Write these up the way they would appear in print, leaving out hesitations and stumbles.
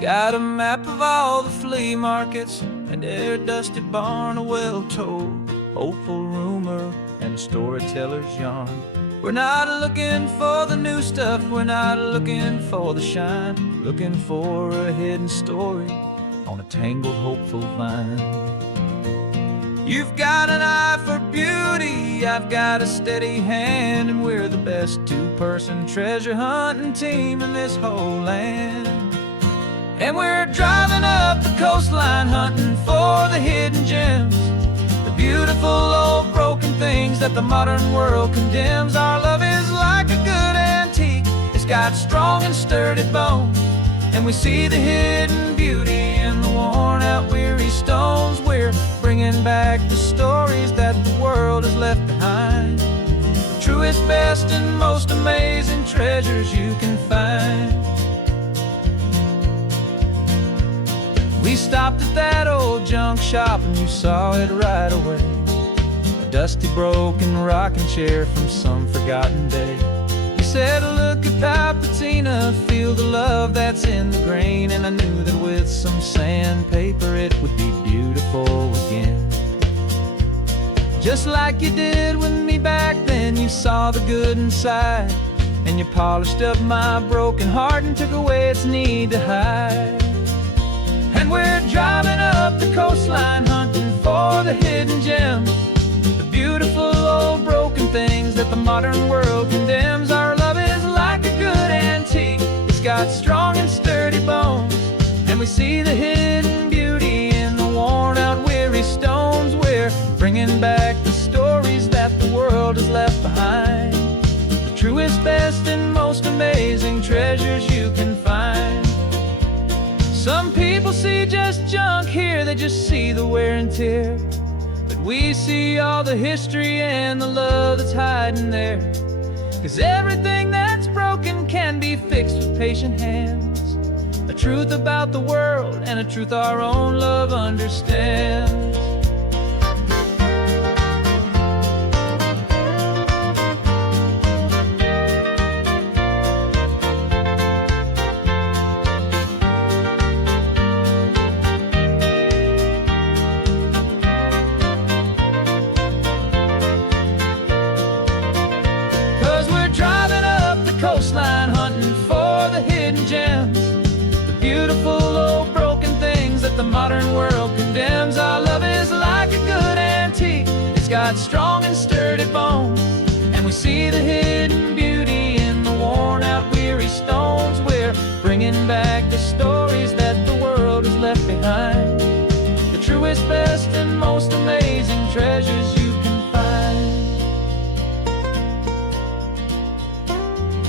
Got a map of all the flea markets and every dusty barn, a well-told, hopeful rumor and a storyteller's yarn. We're not looking for the new stuff, we're not looking for the shine, looking for a hidden story on a tangled, hopeful vine. You've got an eye for beauty, I've got a steady hand, and we're the best two-person treasure hunting team in this whole land. And we're driving up the coastline hunting for the hidden gems, the beautiful old broken things that the modern world condemns. Our love is like a good antique, it's got strong and sturdy bones, and we see the hidden beauty in the worn out weary stones. We're bringing back the stories that the world has left behind, the truest, best, and most amazing treasures you can find. We stopped at that old junk shop and you saw it right away, a dusty, broken rocking chair from some forgotten day. You said, look at that patina, feel the love that's in the grain, and I knew that with some sandpaper it would be beautiful again. Just like you did with me back then, you saw the good inside, and you polished up my broken heart and took away its need to hide. And we're driving up the coastline hunting for the hidden gems, the beautiful old broken things that the modern world condemns. Our love is like a good antique, it's got strong and sturdy bones, and we see the hidden beauty in the worn out weary stones. We're bringing back the stories that the world has left behind, the truest, best, and most amazing treasures you can find. Some people see just junk here, they just see the wear and tear, but we see all the history and the love that's hiding there. 'Cause everything that's broken can be fixed with patient hands, a truth about the world and a truth our own love understands. Coastline hunting for the hidden gems, the beautiful old broken things that the modern world condemns. Our love is like a good antique, it's got strong and sturdy bones, and we see the hidden beauty in the worn out weary stones. We're bringing back the stories that the world has left behind, the truest, best, and most amazing treasures you can find.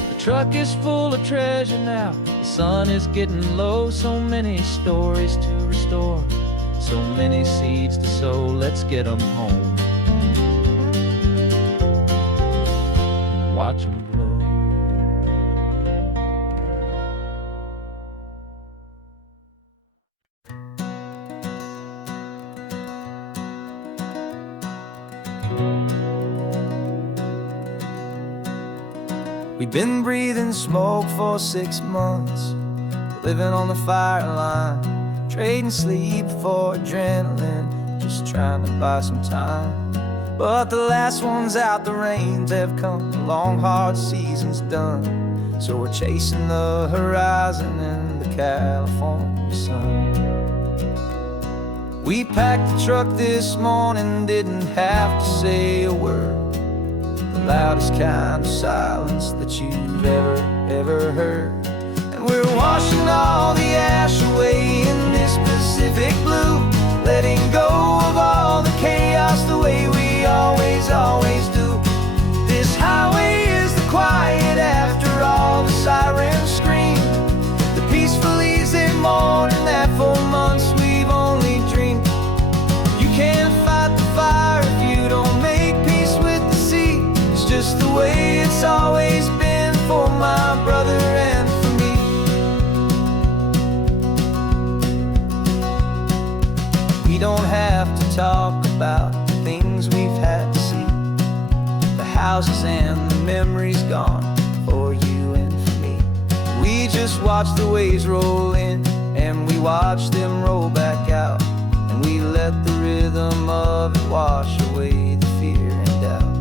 The truck is full of treasure now, the sun is getting low. So many stories to restore, so many seeds to sow. Let's get them home, watch them blow. We've been breathing smoke for 6 months, living on the fire line, trading sleep for adrenaline, just trying to buy some time. But the last one's out, the rains have come, the long hard season's done, so we're chasing the horizon in the California sun. We packed the truck this morning, didn't have to say a word, the loudest kind of silence that you've ever heard. And we're washing all the ash away in this Pacific blue, letting go of all the chaos the way we always do. This highway is the quiet after all the sirens scream, the peaceful easy morning that for months we've only dreamed. You can't fight the fire if you don't make peace with the sea. It's just the way it's always been for my brother and for me. We don't have to talk about the things we've had to see, the houses and the memories gone for you and for me. We just watch the waves roll in and we watch them roll back out, and we let the rhythm of it wash away the fear and doubt.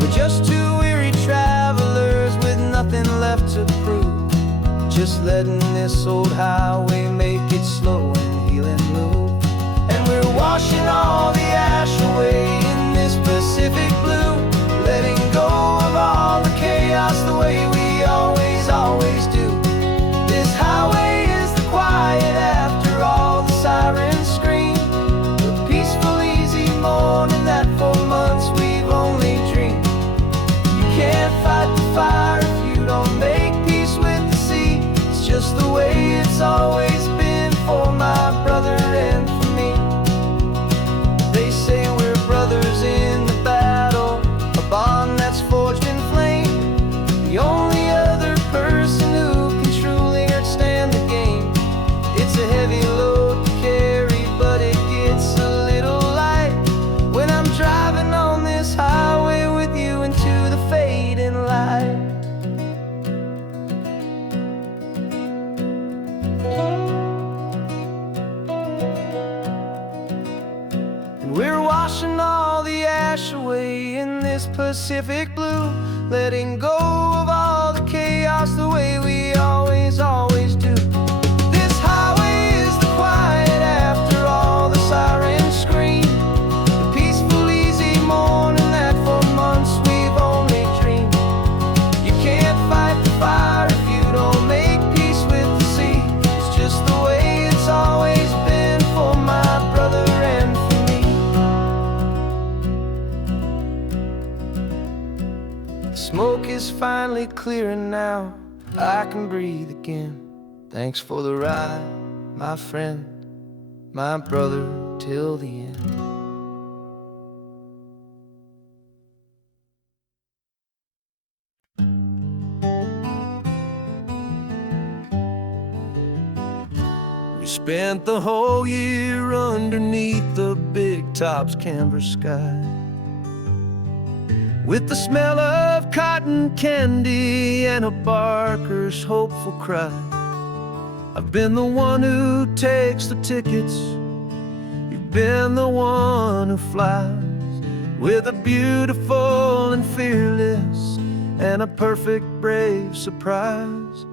We're just two weary travelers with nothing left to prove, just letting this old highway make its slow and healing move. And we're washing all the ash away in this Pacific blue, letting go of all the chaos the way we always, always do. This highway is the quiet after all the sirens scream, the peaceful, easy morning that for months we've only dreamed. You can't fight the fire if you don't make peace with the sea. It's just the way it's always been for my brother and for me. They say we're brothers in the battle, a bond that's forged in flame. The only other person who can truly understand the game. It's a heavy load to carry, but it gets a little light when I'm driving on this highway with you into the fading light. We're washing all the ash away in this Pacific blue, letting go of all the chaos the way we always, always do. This highway is the quiet after all the sirens scream, the peaceful, easy morning that for months we've only dreamed. You can't fight the fire if you don't make peace with the sea. It's just the way it's always been for my brother and for me. The smoke is finally clearing now, I can breathe again. Thanks for the ride, my friend, my brother, till the end. We spent the whole year underneath the big top's canvas sky, with the smell of cotton candy and a barker's hopeful cry. I've been the one who takes the tickets, you've been the one who flies, with a beautiful and fearless and a perfect brave surprise.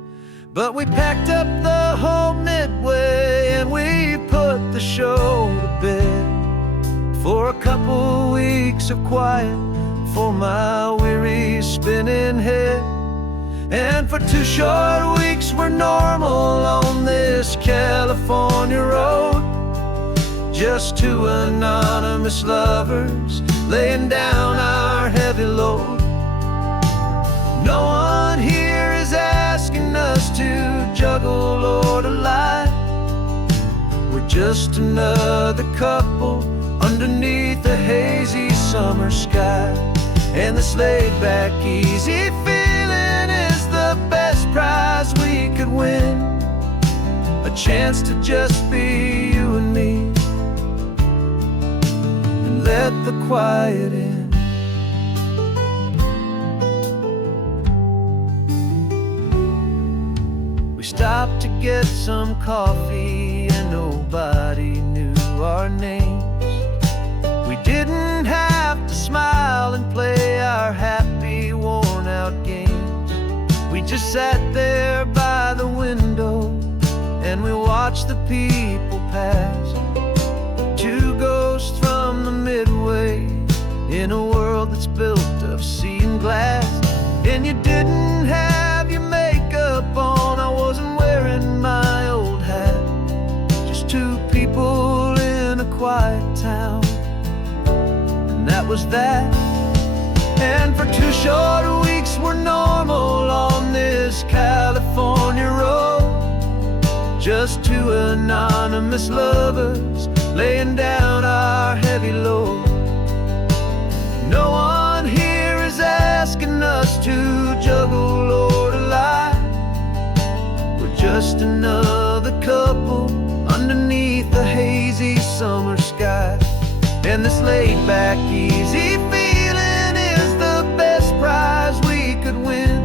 But we packed up the whole Midway and we put the show to bed for a couple weeks of quiet for my weary spinning head. And for 2 short weeks we're normal on this California road, just 2 anonymous lovers laying down our heavy load. No one here is asking us to juggle or to lie. We're just another couple underneath a hazy summer sky. And this laid-back, easy feeling is the best prize we could win, a chance to just be you and me, and let the quiet in. We stopped to get some coffee and nobody knew our names. We didn't have to smile and play our happy, worn-out games. We just sat there by the window and we watched the people pass, 2 ghosts from the Midway in a world that's built of sea and glass. And you didn't have your makeup on, I wasn't wearing my old hat, just 2 people in a quiet town, and that was that. And for 2 short weeks we're normal on this California road, just 2 anonymous lovers laying down our heavy load. No one here is asking us to juggle or to lie. We're just another couple underneath the hazy summer sky. And this laid-back, easy feeling is the best prize we could win,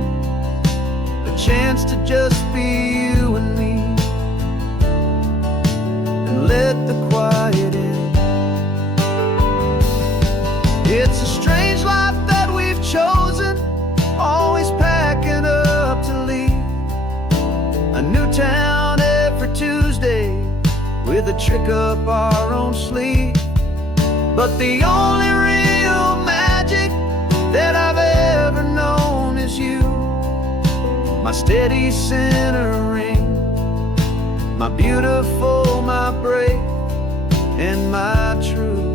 a chance to just be you and me. A new town every Tuesday, with a trick up our own sleeve. But the only real magic that I've ever known is you. My steady centering, my beautiful, my brave, and my true.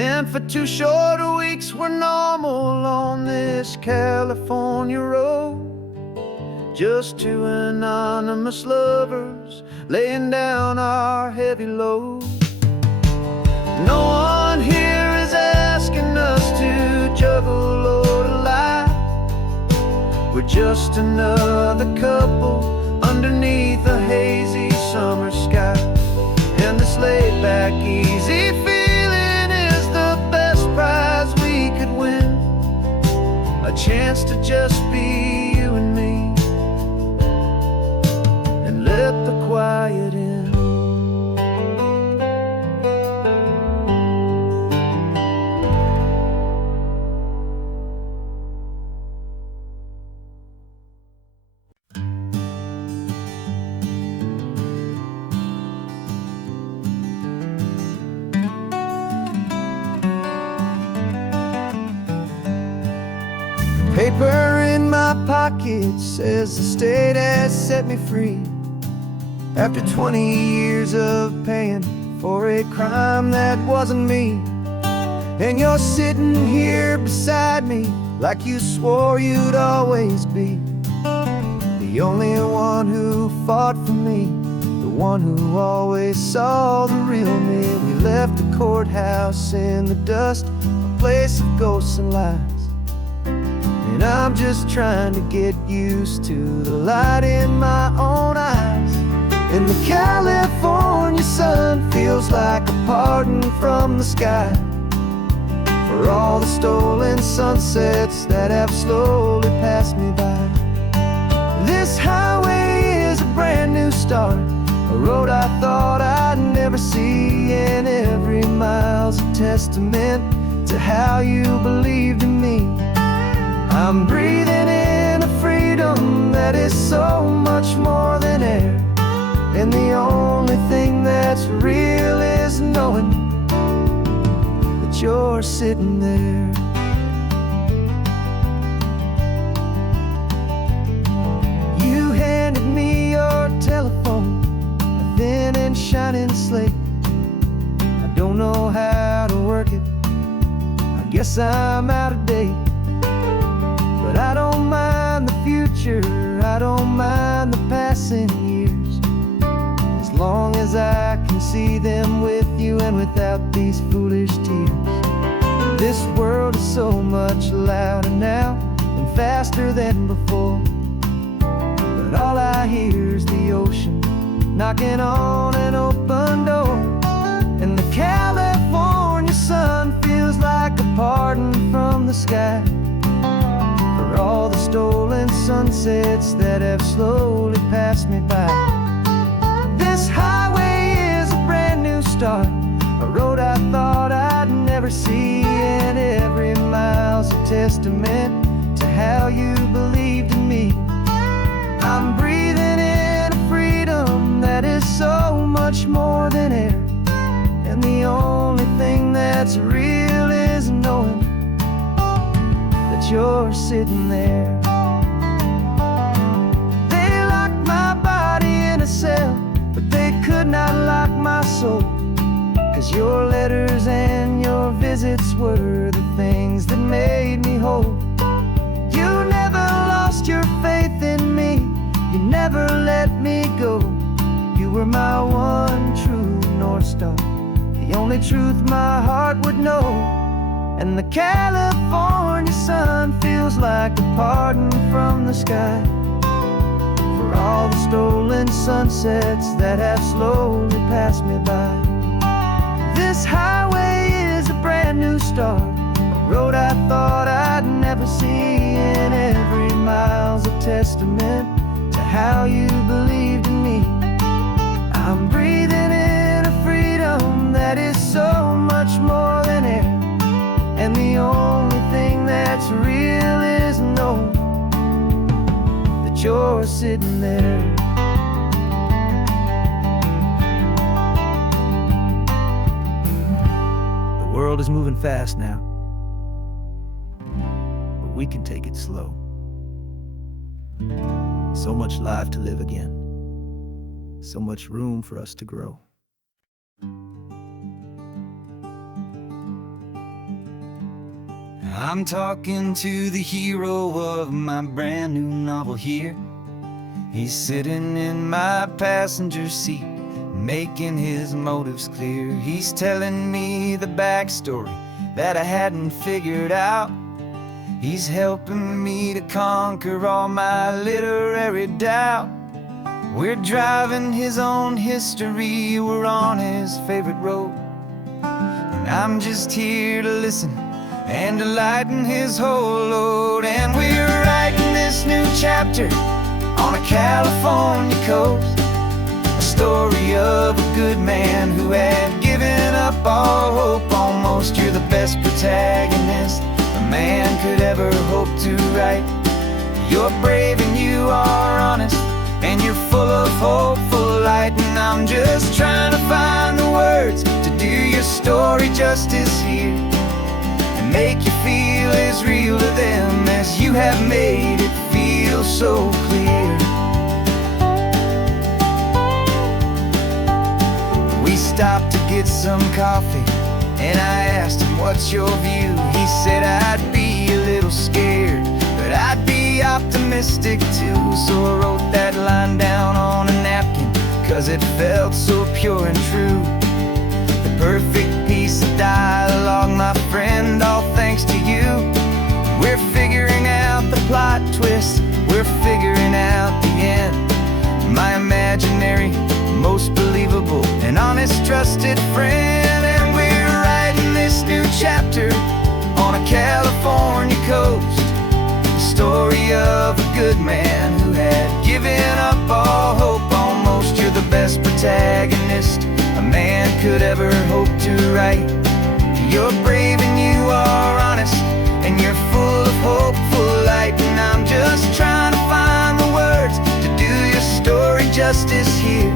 And for 2 short weeks we're normal on this California road, just 2 anonymous lovers laying down our heavy load. No one here is asking us to juggle or to lie. We're just another couple underneath a hazy summer sky. And this laid-back, easy feeling is the best prize we could win. A chance to just be you and me, and let the quiet in. Paper in my pocket says the state has set me free, after 20 years of paying for a crime that wasn't me. And you're sitting here beside me like you swore you'd always be, the only one who fought for me, the one who always saw the real me. We left the courthouse in the dust, a place of ghosts and lies. And I'm just trying to get used to the light in my own eyes. And the California sun feels like a pardon from the sky for all the stolen sunsets that have slowly passed me by. This highway is a brand new start, a road I thought I'd never see, and every mile's a testament to how you believed in me. I'm breathing in a freedom that is so much more than air, and the only thing that's real is knowing that you're sitting there. You handed me your telephone, a thin and shining slate. I don't know how to work it, I guess I'm out of date. But I don't mind the future, I don't mind the passing years, as long as I can see them with you and without these foolish tears. This world is so much louder now and faster than before, but all I hear is the ocean knocking on an open door. And the California sun feels like a pardon from the sky for all the stolen sunsets that have slowly passed me by. This highway is a brand new start, a road I thought I'd never see, and every mile's a testament to how you believed in me. I'm breathing in a freedom that is so much more than air, and the only thing that's real is knowing that you're sitting there. They locked my body in a cell, but they could not lock my soul, 'cause your letters and your visits were the things that made me whole. You never lost your faith in me, you never let me go. You were my one true North Star, the only truth my heart would know. And the California sun feels like a pardon from the sky for all the stolen sunsets that have slowly passed me by. This highway is a brand new start, a road I thought I'd never see, and every mile's a testament to how you believed in me. I'm breathing in a freedom that is so much more than air, and the only thing that's real is knowing that you're door sitting there. The world is moving fast now, but we can take it slow. So much life to live again, so much room for us to grow. I'm talking to the hero of my brand new novel here. He's sitting in my passenger seat, making his motives clear. He's telling me the backstory that I hadn't figured out. He's helping me to conquer all my literary doubt. We're driving his own history, we're on his favorite road, and I'm just here to listen and to lighten his whole load. And we're writing this new chapter on a California coast, a story of a good man who had given up all hope almost. You're the best protagonist a man could ever hope to write. You're brave and you are honest, and you're full of hopeful light. And I'm just trying to find the words to do your story justice here, and make you feel as real to them as you have made it feel so clear. We stopped to get some coffee, and I asked him, what's your view? He said, I'd be a little scared, but I'd be optimistic too. So I wrote that line down on a napkin, 'cause it felt so pure and true. The perfect piece of dialogue, my friend, all thanks to you. We're figuring out the plot twist, we're figuring out the end. My imaginary, most believable and honest trusted friend. And we're writing this new chapter on a California coast, the story of a good man who had given up all hope almost. You're the best protagonist a man could ever hope to write. You're brave and you are honest, and you're full of hopeful light. And I'm just trying to find the words to do your story justice here,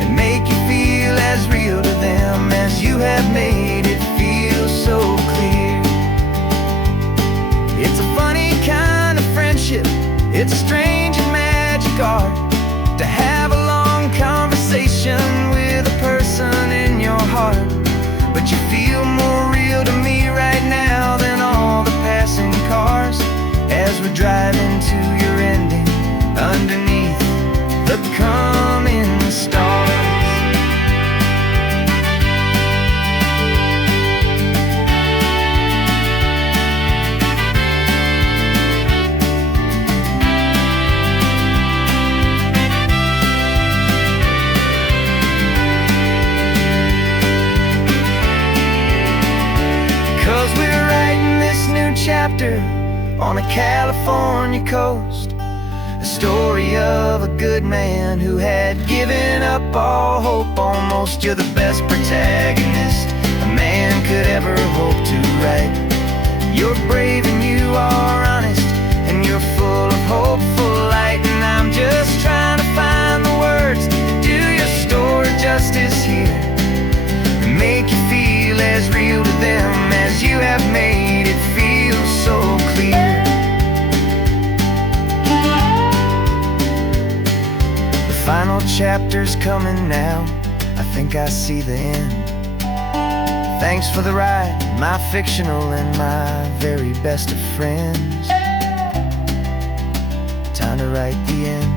and make you feel as real to them as you have made it feel so clear. It's a funny kind of friendship, it's strange and magic art to have a long conversation with a person in your heart. But you feel more real to me right now than all the passing cars, as we're driving to your ending underneath the coming stars. 'Cause we're writing this new chapter on a California coast, a story of a good man who had given up all hope almost. You're the best protagonist a man could ever hope to write. You're brave and you are honest, and you're full of hopeful light. And I'm just trying to find the words to do your story justice here, and make you feel as real to them as you have made it feel so clear. The final chapter's coming now, I think I see the end. Thanks for the ride, my fictional and my very best of friends. Time to write the end.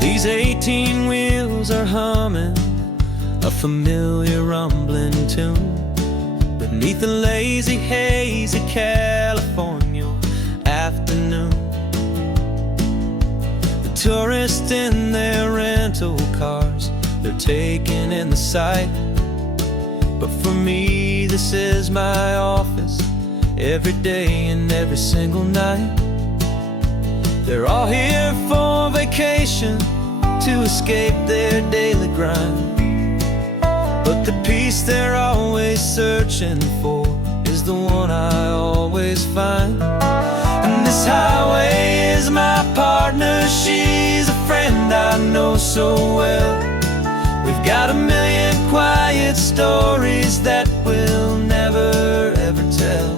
These 18 wheels are humming a familiar rumbling tune beneath the lazy haze of California afternoon. The tourists in their rental cars, they're taking in the sight. But for me, this is my office, every day and every single night. They're all here for vacation, to escape their daily grind. But the peace they're always searching for is the one I always find. And this highway is my partner, she's a friend I know so well. We've got a million quiet stories that we'll never ever tell.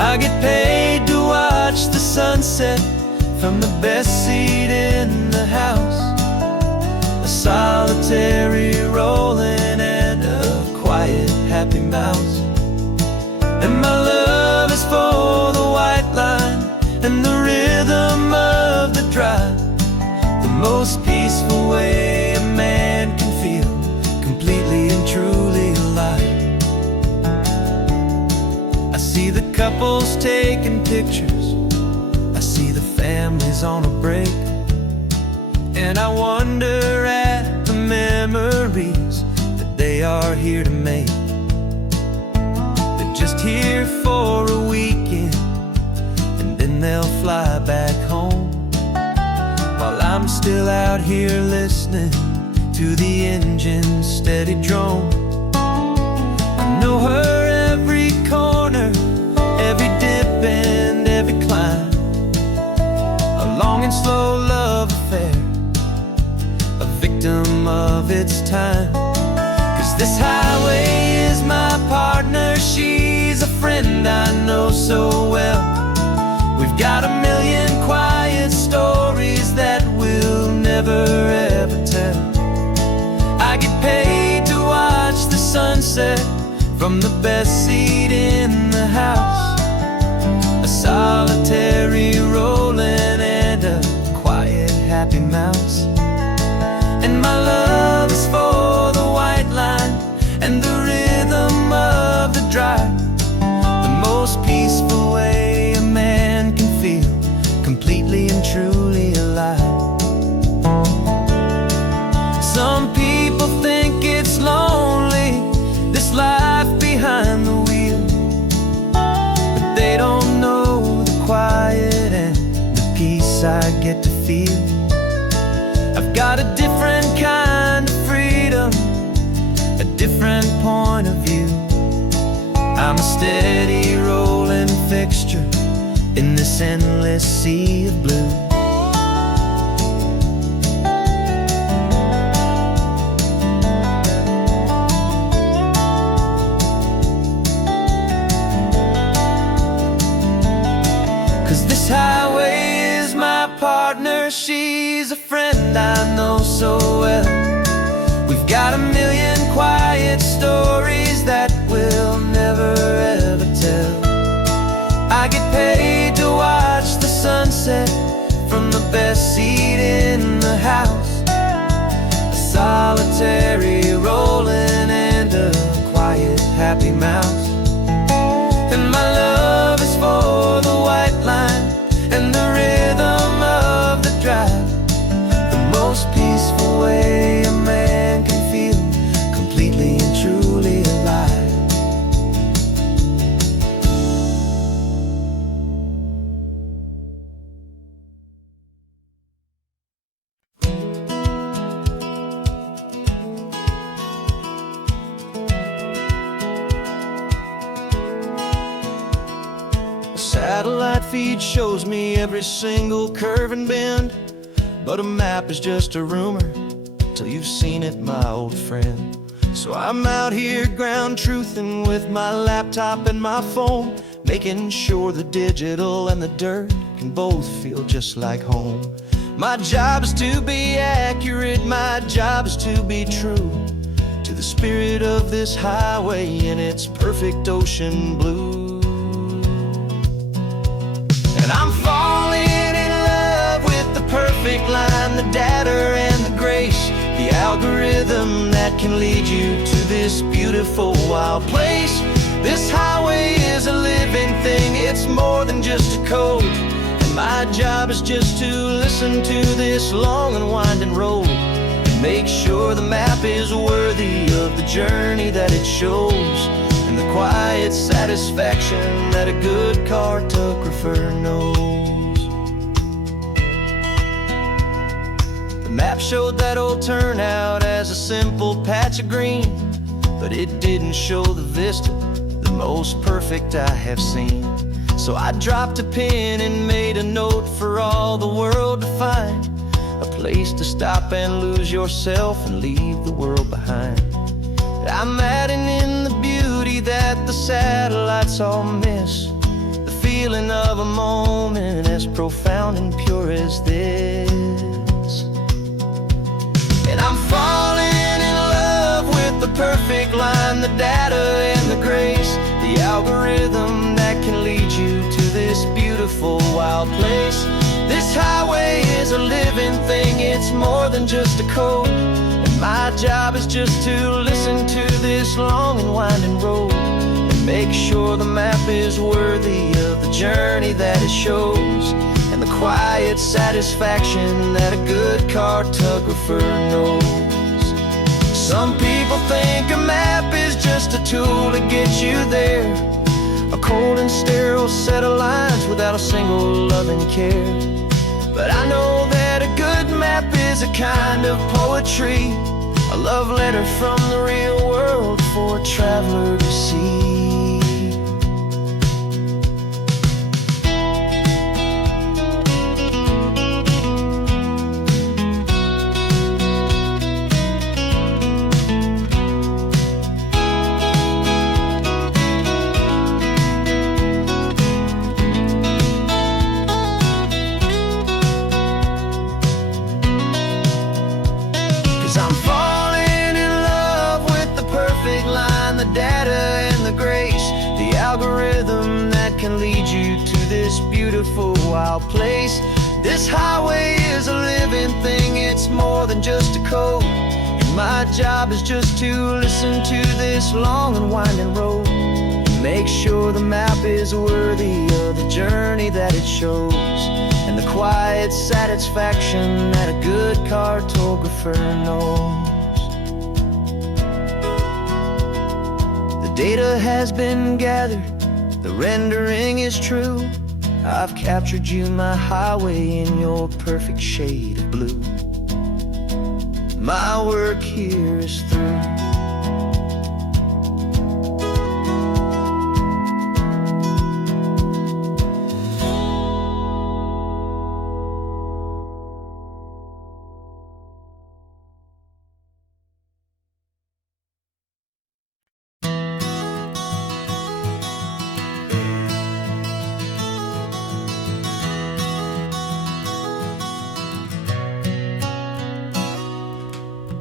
I get paid to watch the sunset from the best seat in the house. A solitary rolling and a quiet happy mouse. And my love is for the white line and the rhythm of the drive. The most peaceful way a man can feel completely and truly alive. I see the couples taking pictures, I see the families on a break, and I wonder at the memories that they are here to make. They're just here for a weekend, and then they'll fly back home, while I'm still out here listening to the engine's steady drone. I know her every corner, every dip and every climb. A long and slow love affair, a victim of its time. 'Cause this highway is my partner, she's a friend I know so well. We've got a million quiet stories that we'll never ever tell. I get paid to watch the sunset from the best seat in the house. A solitary rolling and a quiet happy mouse. And my love is for the white line and the rhythm of the drive. The most peaceful way a man can feel completely and truly alive. Some people think it's lonely, this life behind the wheel, but they don't know the quiet and the peace I get to feel. I've got a different kind of freedom, a different point of view. I'm a steady rolling fixture in this endless sea of blue. 'Cause this highway is my partner, she's a friend I know so well. We've got a million quiet stories that we'll never ever tell. I get paid to watch the sunset from the best seat in the house. A solitary rolling and a quiet happy mouse. And my love is for the white line and the rhythm of the drive. The most peaceful way a man can feel completely and truly alive. Satellite feed shows me every single curve and bend, but a map is just a rumor till you've seen it, my old friend. So I'm out here ground truthing with my laptop and my phone, making sure the digital and the dirt can both feel just like home. My job is to be accurate, my job is to be true to the spirit of this highway in its perfect ocean blue. And I'm falling in love with the perfect line, the data and the grace, the algorithm that can lead you to this beautiful wild place. This highway is a living thing, it's more than just a code. And my job is just to listen to this long and winding road and make sure the map is worthy of the journey that it shows, and the quiet Saturday satisfaction that a good cartographer knows. The map showed that old turnout as a simple patch of green, but it didn't show the vista, the most perfect I have seen. So I dropped a pin and made a note for all the world to find, a place to stop and lose yourself and leave the world behind. I'm adding in the beauty that the satellites all miss, the feeling of a moment as profound and pure as this. And I'm falling in love with the perfect line, the data and the grace, the algorithm that can lead you to this beautiful wild place. This highway is a living thing, it's more than just a code, and my job is just to listen to this long and winding road and make sure the map is worthy of the journey that it shows, and the quiet satisfaction that a good cartographer knows. Some people think a map is just a tool to get you there, a cold and sterile set of lines without a single loving care. But I know that a good map is a kind of poetry, a love letter from the real world for a traveler to see. 'Cause I'm falling in love with the perfect line, the data and the grace, the algorithm that can lead you to this beautiful wild place. This highway is a living thing, it's more than just a code, and my job is just to listen to this long and winding road and make sure the map is worthy of the journey that it shows, and the quiet satisfaction that a good cartographer knows. The data has been gathered, the rendering is true. I've captured you, my highway, in your perfect shade of blue. My work here is through.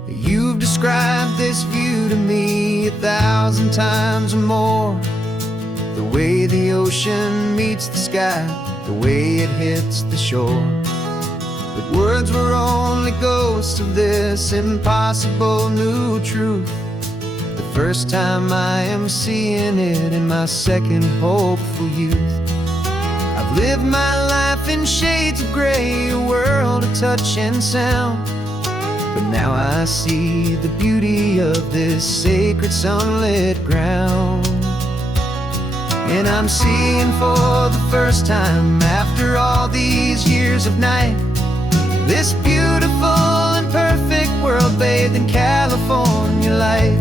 You've described this view to me 1,000 times or more. The way the ocean meets the sky, the way it hits the shore. But words were only ghosts of this impossible new truth. The first time I am seeing it in my second hopeful youth. I've lived my life in shades of gray, a world of touch and sound. But now I see the beauty of this sacred sunlit ground. And I'm seeing for the first time, after all these years of night, this beautiful and perfect world bathed in California light.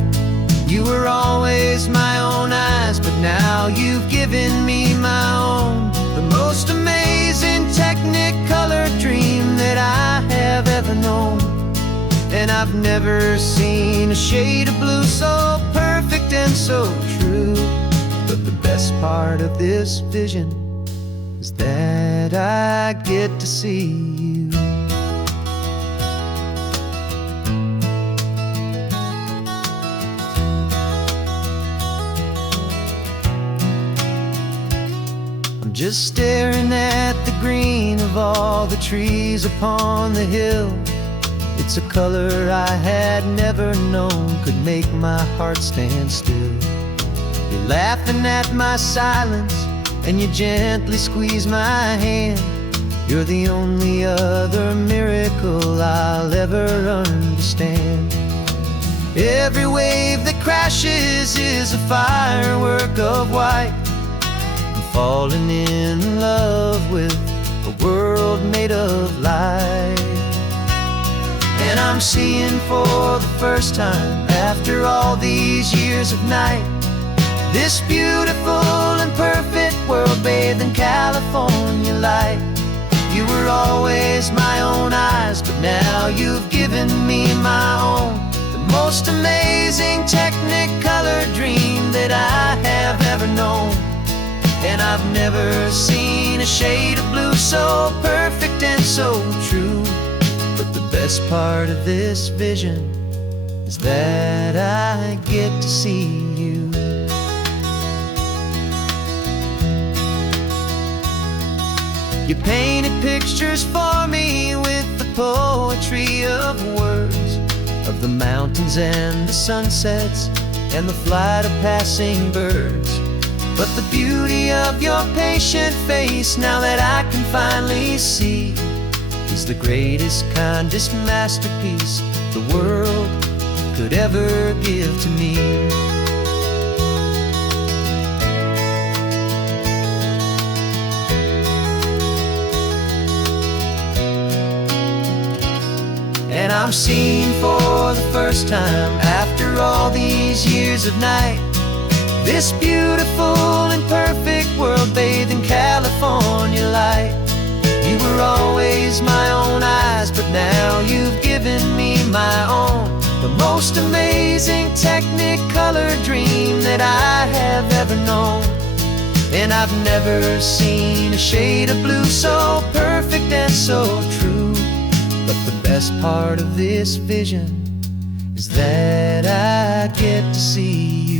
You were always my own eyes, but now you've given me my own, the most amazing technicolor dream that I have ever known. And I've never seen a shade of blue so perfect and so true. But the best part of this vision is that I get to see you. I'm just staring at the green of all the trees upon the hill. It's a color I had never known could make my heart stand still. You're laughing at my silence, and you gently squeeze my hand. You're the only other miracle I'll ever understand. Every wave that crashes is a firework of white. I'm falling in love with a world made of light. And I'm seeing for the first time, after all these years of night, this beautiful and perfect world bathed in California light. You were always my own eyes, but now you've given me my own. The most amazing technicolor dream that I have ever known. And I've never seen a shade of blue so perfect and so true. But the best part of this vision is that I get to see you. You painted pictures for me with the poetry of words, of the mountains and the sunsets and the flight of passing birds. But the beauty of your patient face, now that I can finally see, is the greatest, kindest masterpiece the world could ever give to me. And I'm seeing for the first time, after all these years of night, this beautiful and perfect world bathed in California light. You were always my own eyes, but now you've given me my own. The most amazing technicolor dream that I have ever known. And I've never seen a shade of blue so perfect and so true. But the best part of this vision is that I get to see you.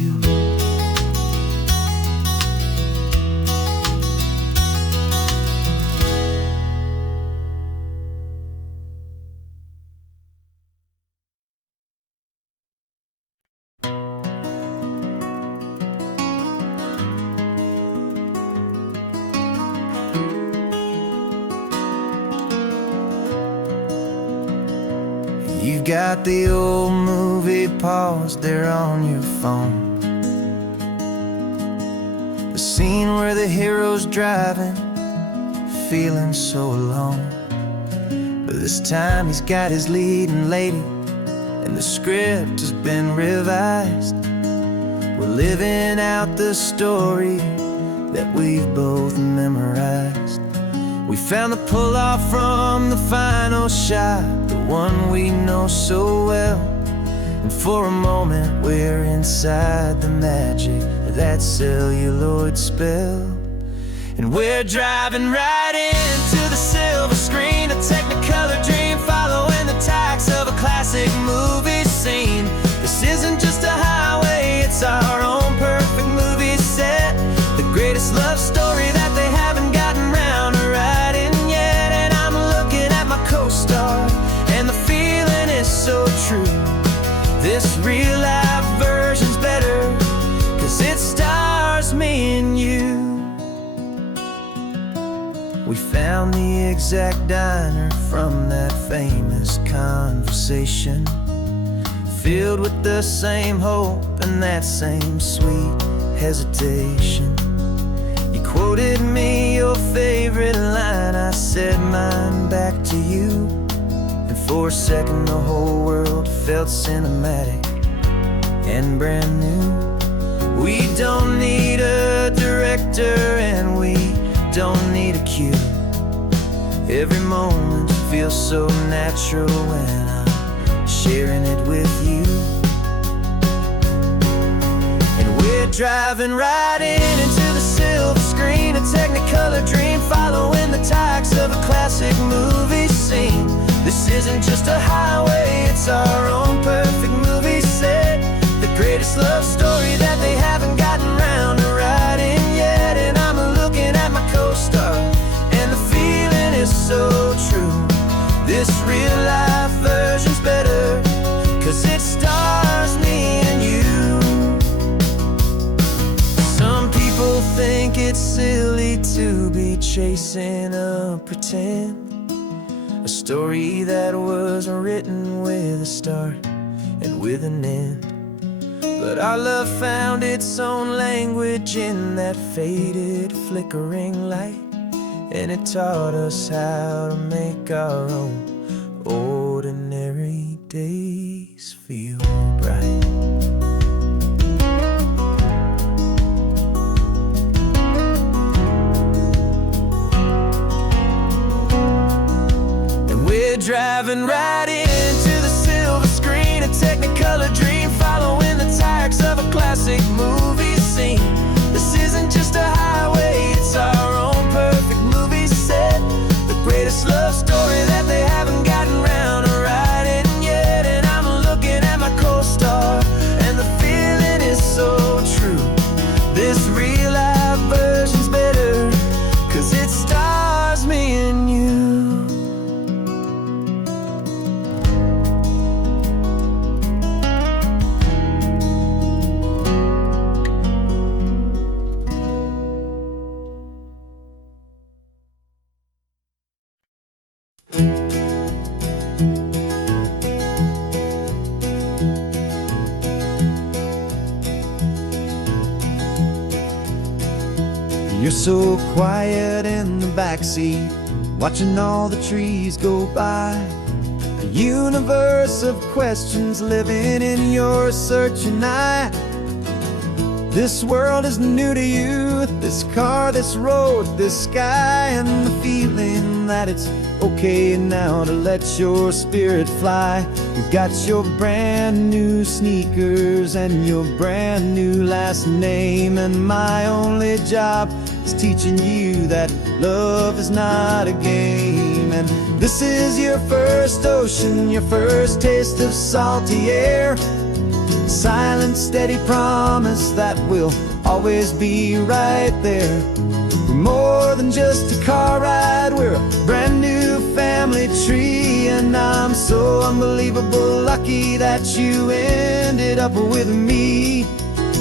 You've got the old movie paused there on your phone, the scene where the hero's driving, feeling so alone. But this time he's got his leading lady, and the script has been revised. We're living out the story that we've both memorized. We found the pull-off from the final shot, the one we know so well. And for a moment we're inside the magic of that celluloid spell. And we're driving right into the silver screen, a technicolor dream following the tacks of a classic movie scene. This isn't just a highway, it's our own perfect movie set, the greatest love story that they haven't gotten round to writing yet. And I'm looking at my co-star, and the feeling is so true. This real life version's better, 'cause it stars me and you. We found the exact diner from that famous conversation, filled with the same hope and that same sweet hesitation. You quoted me your favorite line, I said mine back to you. And for a second the whole world felt cinematic and brand new. We don't need a director and we don't need a cue. Every moment feels so natural when I'm sharing it with you. And we're driving right into the silver screen, a technicolor dream following the tacks of a classic movie scene. This isn't just a highway, it's our own perfect movie set, the greatest love story that they haven't gotten round to writing yet. And I'm looking at my co-star, and the feeling is so true. This real life version's better, 'cause it stars me and you. Some people think it's silly to be chasing a pretend, a story that was written with a start and with an end. But our love found its own language in that faded, flickering light, and it taught us how to make our own ordinary days feel bright. And we're driving right into the silver screen, a Technicolor dream, following the tires of a classic movie scene. This isn't just a highway, it's our own perfect movie set, the greatest love story that they haven't gotten round to writing yet. And I'm looking at my co-star, and the feeling is so true. This real life version's better, 'cause it stars me and you. You're so quiet in the backseat, watching all the trees go by. A universe of questions living in your searching eye. This world is new to you, this car, this road, this sky, and the feeling that it's okay now to let your spirit fly. You've got your brand new sneakers and your brand new last name, and my only job is teaching you that love is not a game. And this is your first ocean, your first taste of salty air, a silent, steady promise that we'll always be right there. We're more than just a car ride, we're a brand new family tree, and I'm so unbelievable lucky that you ended up with me.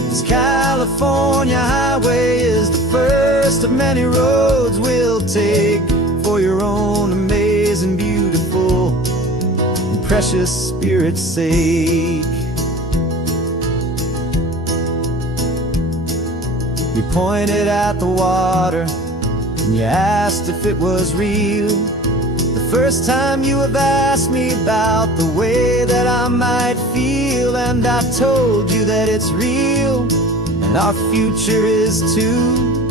This California highway is the first of many roads we'll take for your own amazing, beautiful, and precious spirit's sake. You pointed at the water and you asked if it was real. The first time you have asked me about the way that I might feel, and I told you that it's real and our future is too.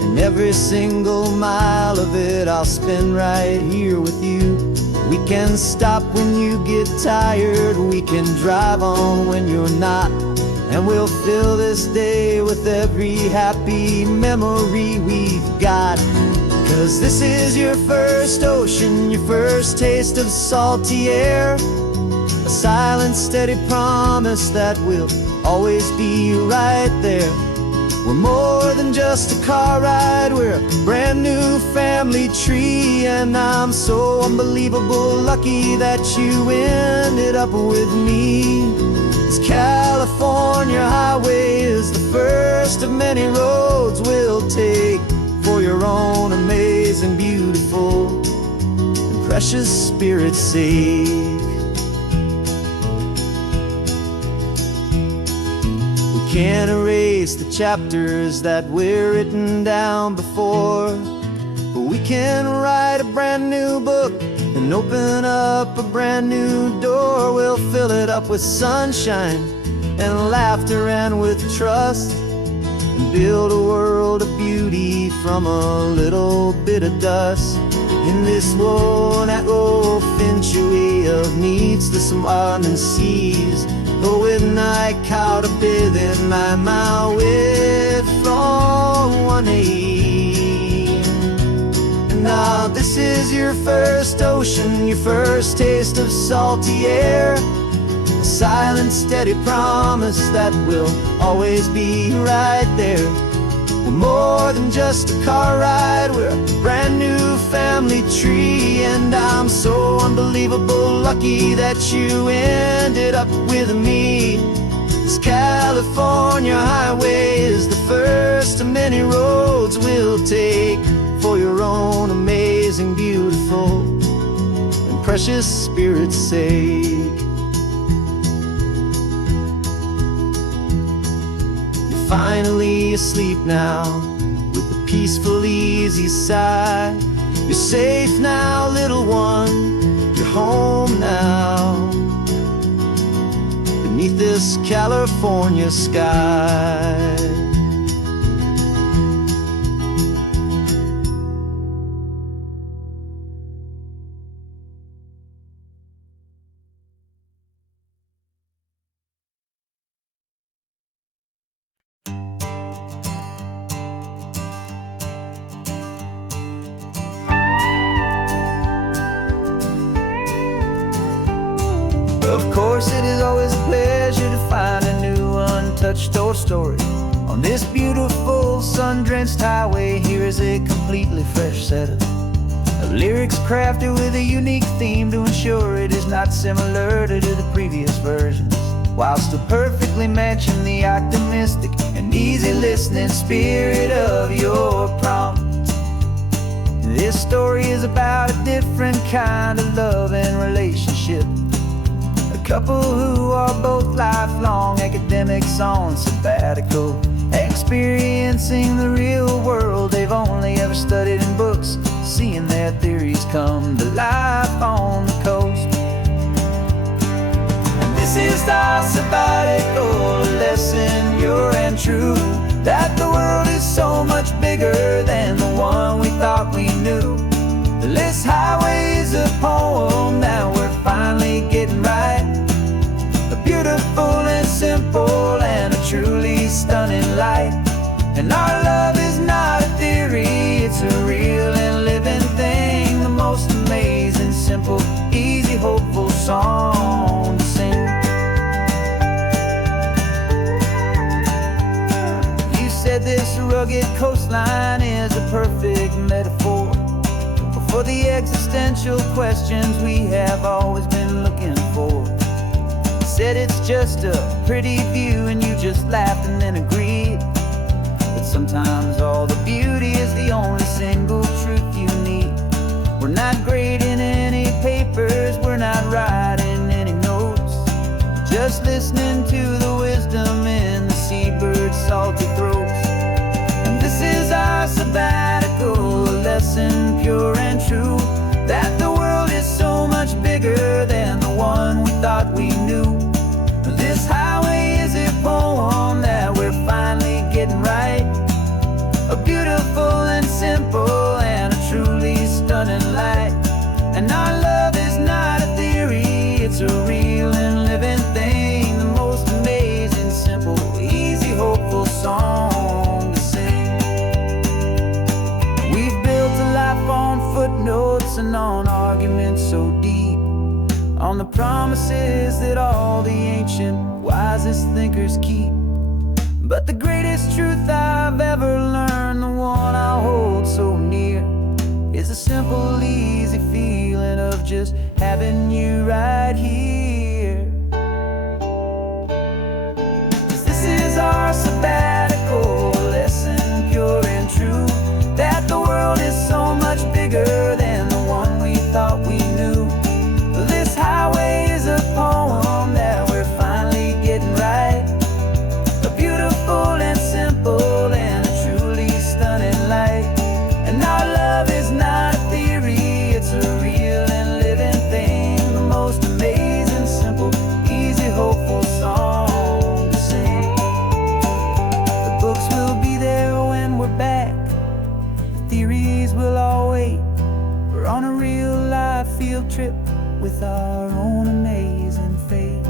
And every single mile of it I'll spend right here with you. We can stop when you get tired, we can drive on when you're not, and we'll fill this day with every happy memory we've got. 'Cause this is your first ocean, your first taste of salty air, a silent, steady promise that we'll always be right there. We're more than just a car ride, we're a brand new family tree, and I'm so unbelievable lucky that you ended up with me. This California highway is the first of many roads we'll take for your own amazing, beautiful, and precious spirit's sake. We can't erase the chapters that we're written down before, but we can write a brand new book and open up a brand new door. We'll fill it up with sunshine and laughter and with trust, and build a world of beauty from a little bit of dust. In this world that finchuí of needs the someone and sees, though with night caught a bit in my way from one aim. Now this is your first ocean, your first taste of salty air, a silent, steady promise that we'll always be right there. We're more than just a car ride, we're a brand new family tree, and I'm so unbelievable lucky that you ended up with me. This California highway is the first of many roads we'll take for your own amazing, beautiful, and precious spirit's sake. finally asleep now, with a peaceful, easy sigh. You're safe now, little one, you're home now, beneath this California sky. Of course, it is always a pleasure to find a new untouched old story. On this beautiful sun-drenched highway, here is a completely fresh set of lyrics crafted with a unique theme to ensure it is not similar to the previous versions, while still perfectly matching the optimistic and easy listening spirit of your prompt. This story is about a different kind of love and relationship. Couple who are both lifelong academics on sabbatical, experiencing the real world they've only ever studied in books, seeing their theories come to life on the coast. And this is our sabbatical lesson, pure and true, that the world is so much bigger than the one we thought we knew. This highway is a poem that we're finally getting right. Beautiful and simple and a truly stunning light. And our love is not a theory, it's a real and living thing. The most amazing, simple, easy, hopeful song to sing. You said this rugged coastline is a perfect metaphor for the existential questions we have always been looking for. Said it's just a pretty view and you just laughed and then agreed. But sometimes all the beauty is the only single truth you need. We're not grading any papers, we're not writing any notes, just listening to the wisdom in the seabird's salty throats. And this is our sabbatical lesson, pure and true, that the world is so much bigger than the one we thought we knew. This highway is a poem that we're finally getting right. A beautiful and simple and a truly stunning light. And our love is not a theory, it's a real and living thing. The most amazing, simple, easy, hopeful song to sing. We've built a life on footnotes and on arguments so deep, on the promises that all the ancient, wisest thinkers keep. But the greatest truth I've ever learned, the one I hold so near, is a simple, easy feeling of just having you right here. 'Cause this is our sabbatical lesson, pure and true, that the world is so much bigger than the one we thought we knew. This highway is a poem that we're finally getting right. A beautiful and simple and a truly stunning light. And our love is not a theory, it's a real and living thing. The most amazing, simple, easy, hopeful song to sing. The books will be there when we're back, the theories will all wait. We're on a real life field trip with our own amazing fate,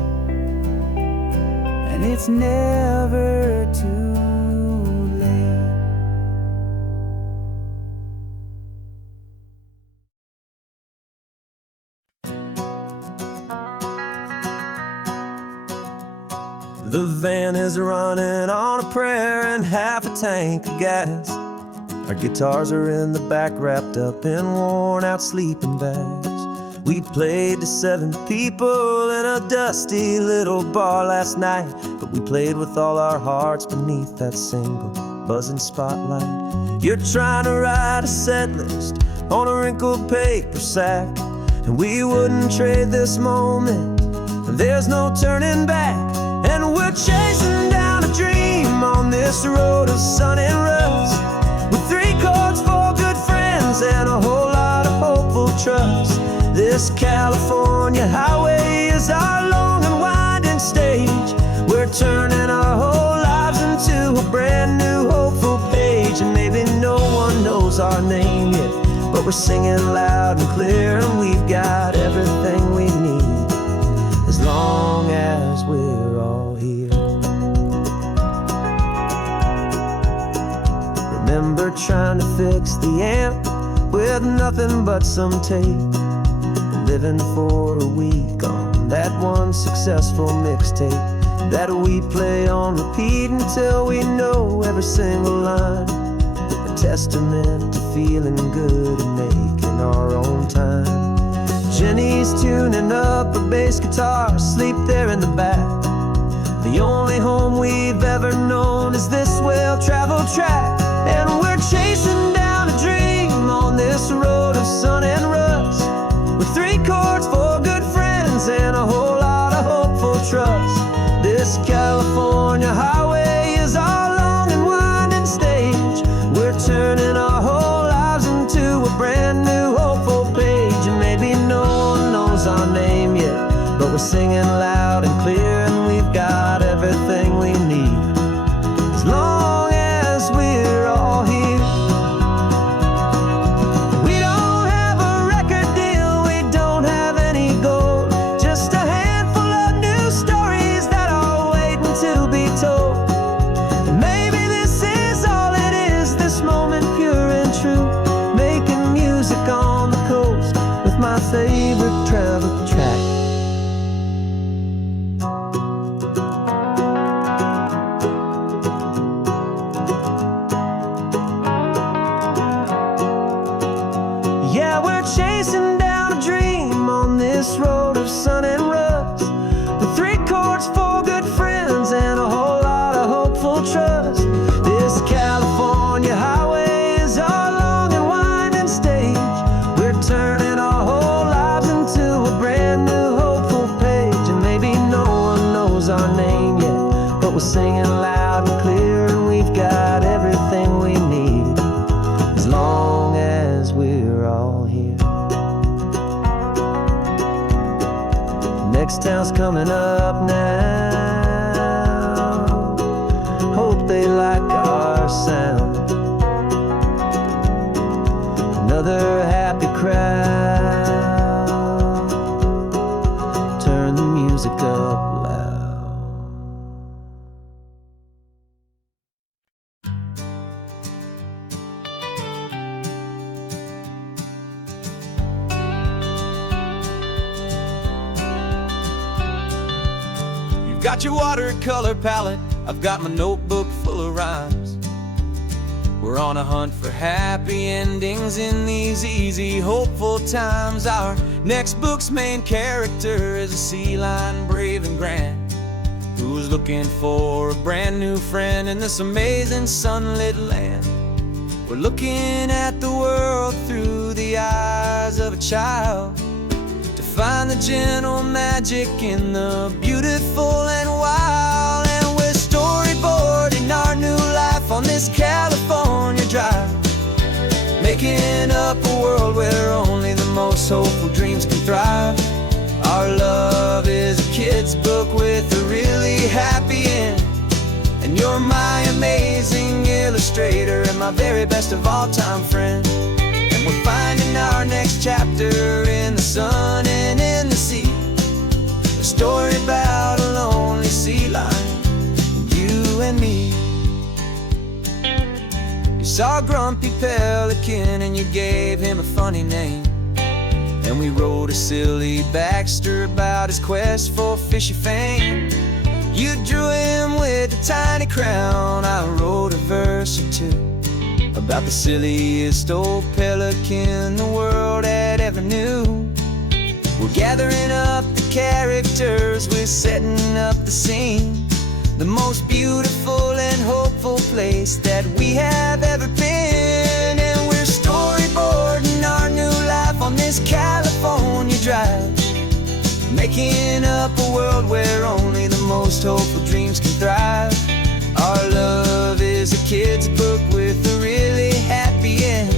and it's never too late. The van is running on a prayer and half a tank of gas. Our guitars are in the back, wrapped up in worn-out sleeping bags. We played to 7 people in a dusty little bar last night, but we played with all our hearts beneath that single buzzing spotlight. You're trying to write a set list on a wrinkled paper sack, and we wouldn't trade this moment. There's no turning back, and we're chasing down a dream on on this road of sun and rust, with 3 chords, 4 good friends, and a whole lot of hopeful trust. This California highway is our long and winding stage. We're turning our whole lives into a brand new hopeful page. And maybe no one knows our name yet, but we're singing loud and clear, and we've got everything we need, as long as we're all here. Remember trying to fix the amp with nothing but some tape, living for a week on that one successful mixtape that we play on repeat until we know every single line. A testament to feeling good and making our own time. Jenny's tuning up her bass guitar, asleep there in the back. The only home we've ever known is this well-traveled track. And we're chasing down a dream on this road of sun and rust, with 3 chords, 4 good friends, and a whole lot of hopeful trust. This California highway is our long and winding stage. We're turning our whole lives into a brand new hopeful page. And maybe no one knows our name yet, but we're singing loud and clear, and we've got everything we need, as long as we're all here. We don't have a record deal, we don't have any gold, just a handful of new stories that are waiting to be told. And maybe this is all it is, this moment pure and true, making music on the coast with my favorite travel track. Yeah, we're chasing down a dream on this road of sun and rust, with 3 chords, 4 good friends, and a whole lot of hopeful trust. This California highway is our long and winding stage. We're turning our whole lives into a brand new hopeful page. And maybe no one knows our name yet, but we're singing loud and clear, and we've got everything we need, as long as we're all here. Next town's coming up now, hope they like our sound. Another happy crowd, turn the music up loud. You've got your watercolor palette, I've got my notebook full of rhymes. We're on a hunt for happy endings in these easy, hopeful times. Our next book's main character is a sea lion, brave and grand, who's looking for a brand new friend in this amazing sunlit land. We're looking at the world through the eyes of a child, to find the gentle magic in the beautiful and wild. And we're storyboarding our new life on this California drive, making up a world where only the most hopeful dreams can thrive. Our love is a kid's book with a really happy end, and you're my amazing illustrator and my very best of all time friend. And we're finding our next chapter in the sun and in the sea, a story about a lonely sea lion, you and me. You saw a grumpy pelican and you gave him a funny name, and we wrote a silly Baxter about his quest for fishy fame. You drew him with a tiny crown, I wrote a verse or two about the silliest old pelican the world had ever knew. We're gathering up the characters, we're setting up the scene, the most beautiful and hopeful place that we have ever been. And we're storyboarding our new life on this California drive, making up a world where only the most hopeful dreams can thrive. Our love is a kid's book with a really happy end.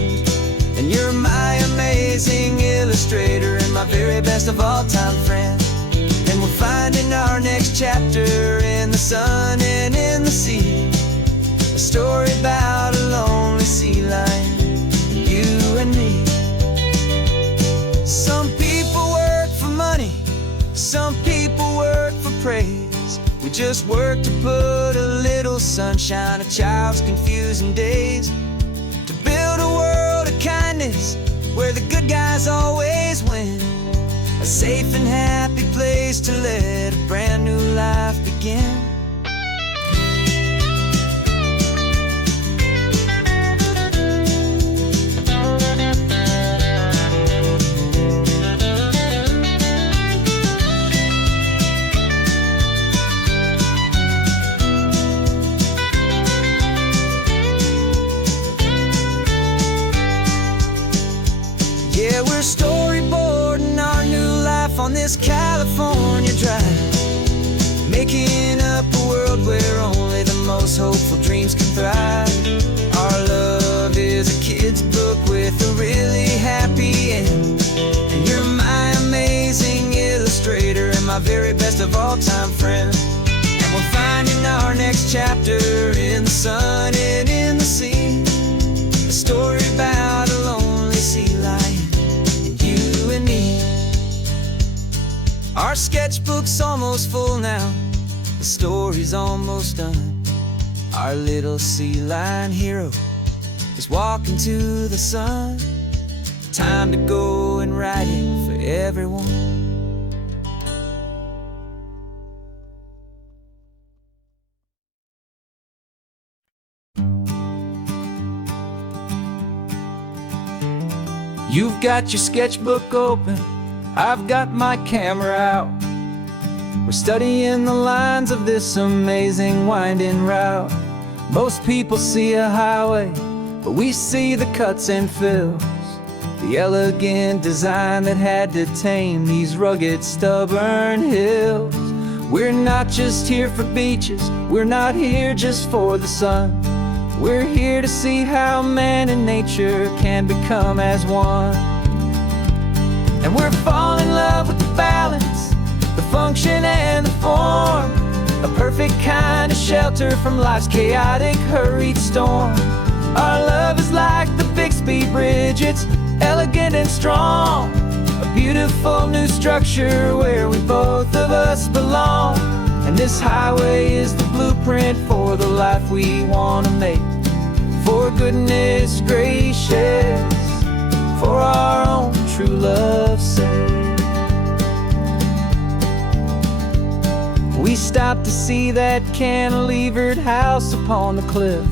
And you're my amazing illustrator and my very best of all-time friend. And we're finding our next chapter in the sun and in the sea. A story about a lonely sea lion, you and me. Some people work for money, some people work for praise. We just work to put a little sunshine in a child's confusing days. To build a world of kindness where the good guys always win. A safe and happy place to let a brand new life begin. Yeah, we're storyboarding our new life on this California drive, making up a world where only the most hopeful dreams can thrive. Our love is a kid's book with a really happy end. And you're my amazing illustrator and my very best of all-time friend. And we're finding our next chapter in the sun and in the sea. A story about a lonely sea lion, you and me. Our sketchbook's almost full now, the story's almost done. Our little sea lion hero is walking to the sun. Time to go and write it for everyone. You've got your sketchbook open, I've got my camera out. We're studying the lines of this amazing winding route. Most people see a highway, but we see the cuts and fills, the elegant design that had to tame these rugged, stubborn hills. We're not just here for beaches, we're not here just for the sun. We're here to see how man and nature can become as one. And we're falling in love with the balance, the function and the form, a perfect kind of shelter from life's chaotic, hurried storm. Our love is like the Bixby Bridge, it's elegant and strong, a beautiful new structure where we both of us belong. And this highway is the blueprint for the life we want to make. For goodness gracious, for our own true love's sake. We stopped to see that cantilevered house upon the cliff,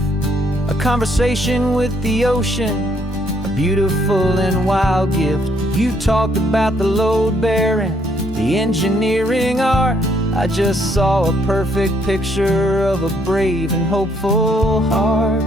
a conversation with the ocean, a beautiful and wild gift. You talked about the load bearing, the engineering art. I just saw a perfect picture of a brave and hopeful heart.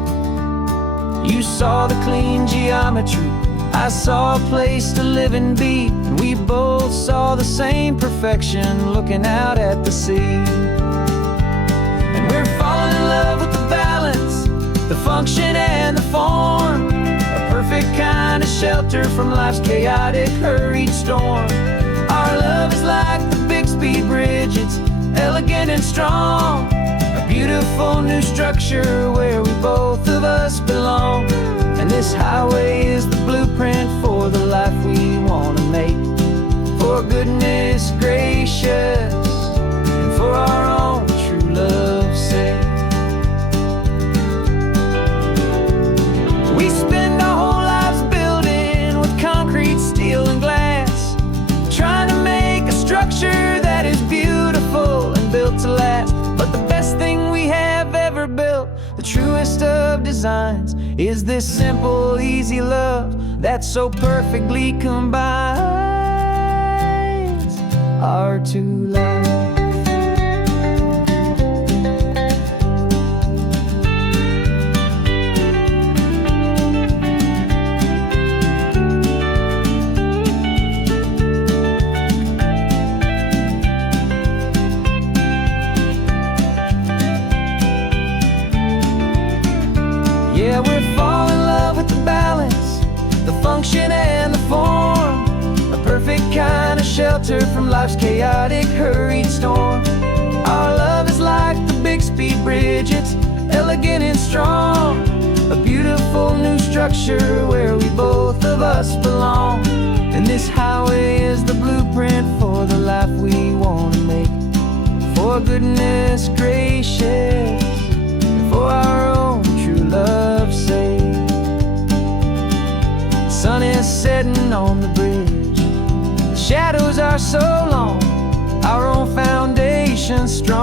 You saw the clean geometry, I saw a place to live and be, and we both saw the same perfection looking out at the sea. And we're falling in love with the balance, the function and the form, a perfect kind of shelter from life's chaotic, hurried storm. Our love is like the Bixby Bridge, it's elegant and strong, a beautiful new structure where we both of us belong. And this highway is the blueprint for the life we want to make. For goodness gracious, and for our own true love's sake. We spend our whole lives building with concrete, steel, and glass, trying to make a structure that is beautiful and built to last. But the best thing we have ever built, the truest of designs, is this simple, easy love that so perfectly combines our two lives. Yeah, we're falling in love with the balance, the function and the form, a perfect kind of shelter from life's chaotic, hurried storm. Our love is like the Bixby Bridge, it's elegant and strong, a beautiful new structure where we both of us belong. And this highway is the blueprint for the life we want to make. For goodness gracious, for our own true love's sake. The sun is setting on the bridge, the shadows are so long, our own foundation strong,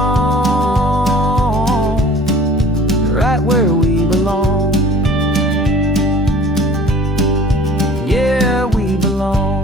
right where we belong. Yeah, we belong.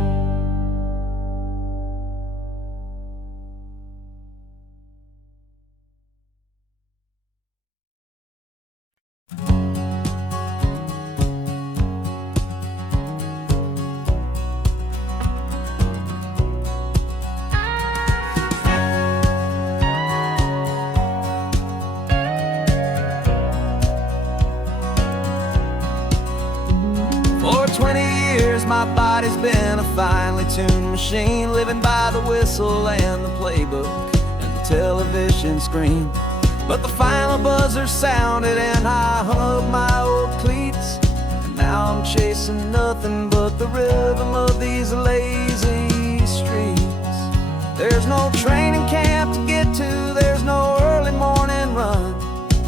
For 20 years my body's been a finely tuned machine, living by the whistle and the playbook and the television screen. But the final buzzer sounded and I hung up my old cleats, and now I'm chasing nothing but the rhythm of these lazy streets. There's no training camp to get to, there's no early morning run,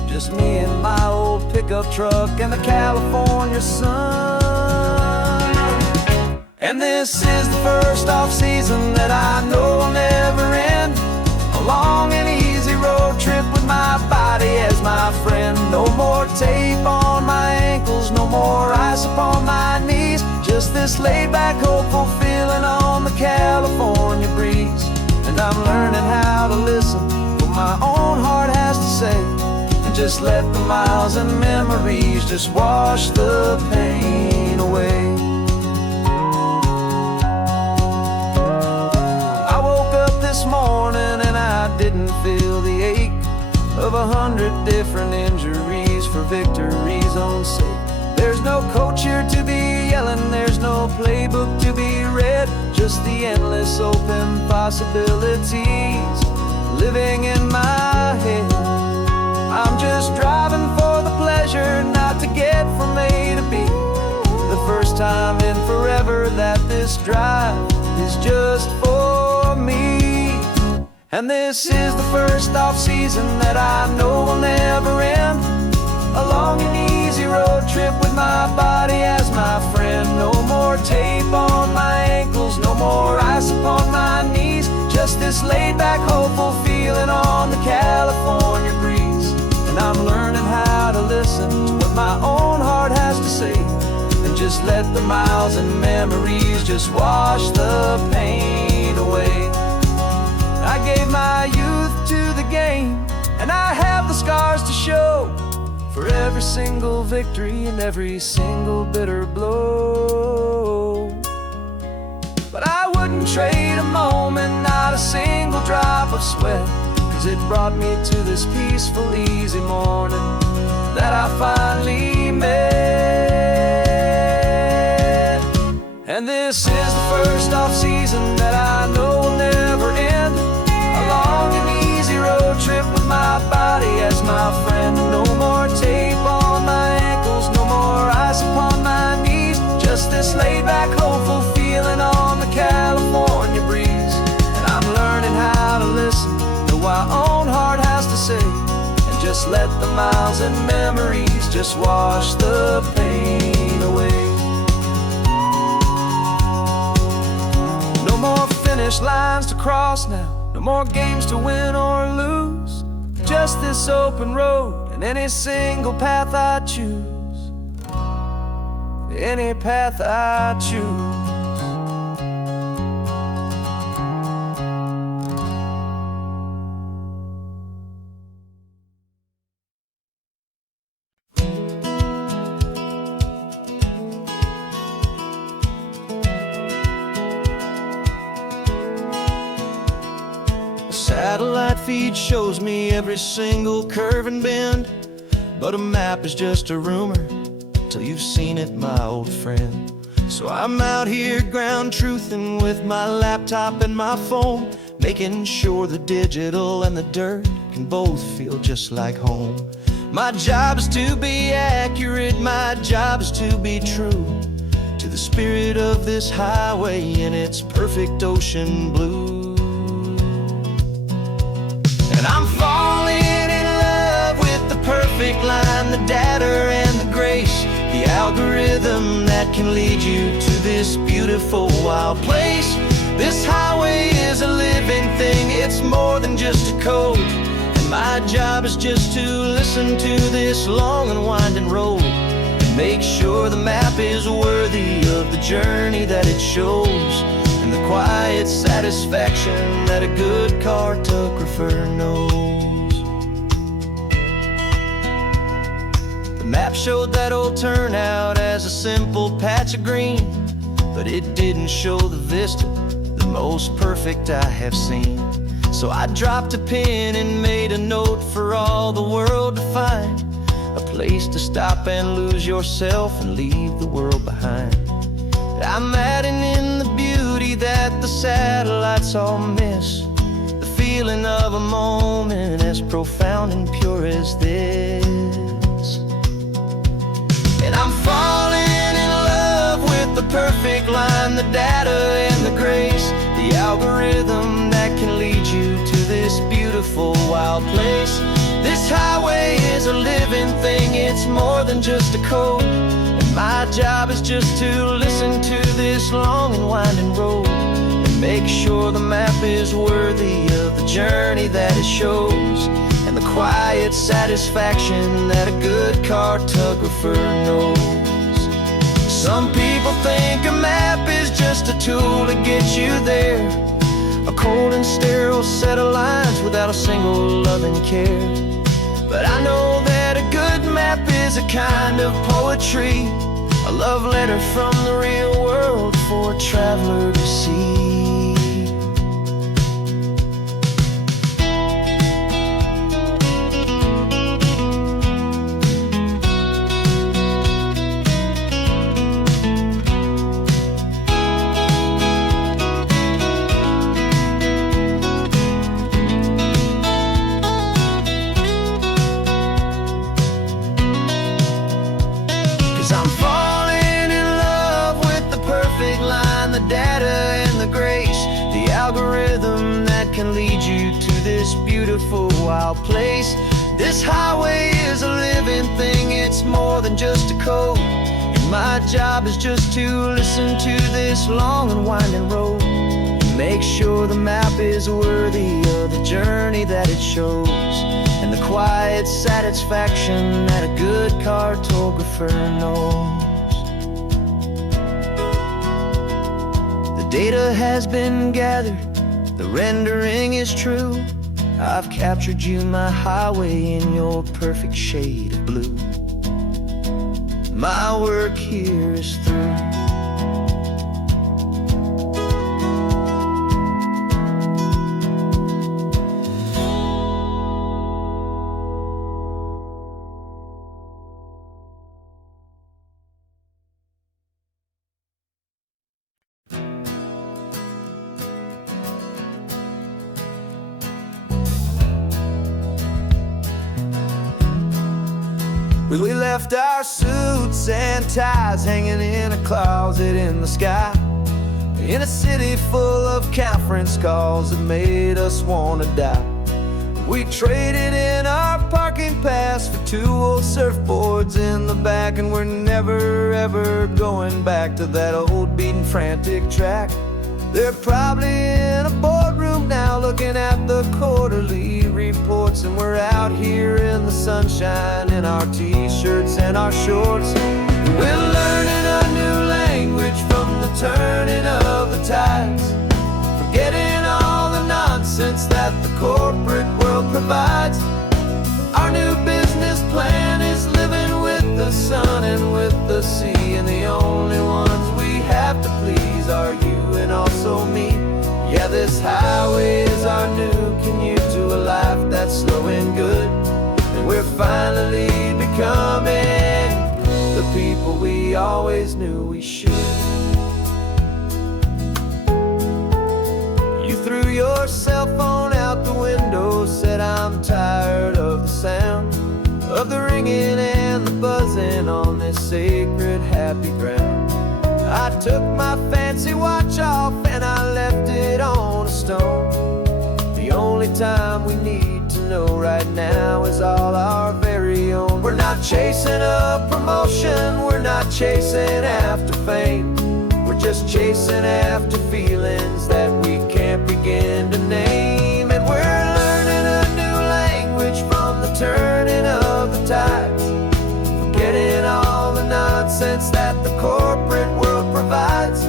just me and my old pickup truck and the California sun. And this is the first off-season that I know will never end, a long and easy road trip with my body as my friend. No more tape on my ankles, no more ice upon my knees, just this laid-back, hopeful feeling on the California breeze. And I'm learning how to listen to what my own heart has to say, and just let the miles and memories just wash the pain away. This morning and I didn't feel the ache of 100 different injuries for victory's own sake. There's no coach here to be yelling, there's no playbook to be read, just the endless open possibilities living in my head. I'm just driving for the pleasure, not to get from A to B. The first time in forever that this drive is just for me. And this is the first off-season that I know will never end, a long and easy road trip with my body as my friend. No more tape on my ankles, no more ice upon my knees, just this laid-back, hopeful feeling on the California breeze. And I'm learning how to listen to what my own heart has to say, and just let the miles and memories just wash the pain away. I gave my youth to the game, and I have the scars to show for every single victory and every single bitter blow. But I wouldn't trade a moment, not a single drop of sweat, 'cause it brought me to this peaceful, easy morning that I finally met. And this is the first off-season that I know will never end, a long and easy road trip with my body as my friend. No more tape on my ankles, no more ice upon my knees, just this laid-back, hopeful feeling on the California breeze. And I'm learning how to listen to what my own heart has to say, and just let the miles and memories just wash the pain away. No more finish lines to cross now, no more games to win or lose, just this open road and any single path I choose, any path I choose. Satellite feed shows me every single curve and bend, but a map is just a rumor till you've seen it, my old friend. So I'm out here ground truthin' with my laptop and my phone, making sure the digital and the dirt can both feel just like home. My job is to be accurate, my job is to be true to the spirit of this highway in its perfect ocean blue. And I'm falling in love with the perfect line, the data and the grace, the algorithm that can lead you to this beautiful wild place. This highway is a living thing, it's more than just a code. And my job is just to listen to this long and winding road and make sure the map is worthy of the journey that it shows, and the quiet satisfaction that a good cartographer knows. The map showed that old turnout as a simple patch of green, but it didn't show the vista, the most perfect I have seen. So I dropped a pin and made a note for all the world to find, a place to stop and lose yourself and leave the world behind. I'm adding in the beauty that the satellites all miss, the feeling of a moment as profound and pure as this. And I'm falling in love with the perfect line, the data and the grace, the algorithm that can lead you to this beautiful wild place. This highway is a living thing, it's more than just a code. And my job is just to listen to this long and winding road and make sure the map is worthy of the journey that it shows, and the quiet satisfaction that a good cartographer knows. Some people think a map is just a tool to get you there, a cold and sterile set of lines without a single loving care. But I know that a good map is a kind of poetry, a love letter from the real world for a traveler to see. 'Cause I'm falling in love with the perfect line, the data and the grace, the algorithm that can lead you to this beautiful wild place. This highway is a living thing, it's more than just a code. And my job is just to listen to this long and winding road and make sure the map is worthy of the journey that it shows, and the quiet satisfaction that a good cartographer knows. The data has been gathered, the rendering is true. I've captured you, my highway, in your perfect shade of blue. My work here is through. We left our suits and ties hanging in a closet in the sky, in a city full of conference calls that made us wanna die. We traded in our parking pass for 2 old surfboards in the back, and we're never ever going back to that old beaten frantic track. They're probably in a boardroom now looking at the quarterly reports, and we're out here in the sunshine in our t-shirts and our shorts. We're learning a new language from the turning of the tides, forgetting all the nonsense that the corporate world provides. Our new business plan is living with the sun and with the sea, and the only ones we have to please are you and also me. Yeah, this highway is our new commute to a life that's slow and good, and we're finally becoming the people we always knew we should. You threw your cell phone out the window, said I'm tired of the sound of the ringing and the buzzing on this sacred happy ground. I took my fancy watch off and I left it on a stone. The only time we need to know right now is all our very own. We're not chasing a promotion, we're not chasing after fame. We're just chasing after feelings that we can't begin to name. And we're learning a new language from the turning of the tides, forgetting all the nonsense that the corporate world provides.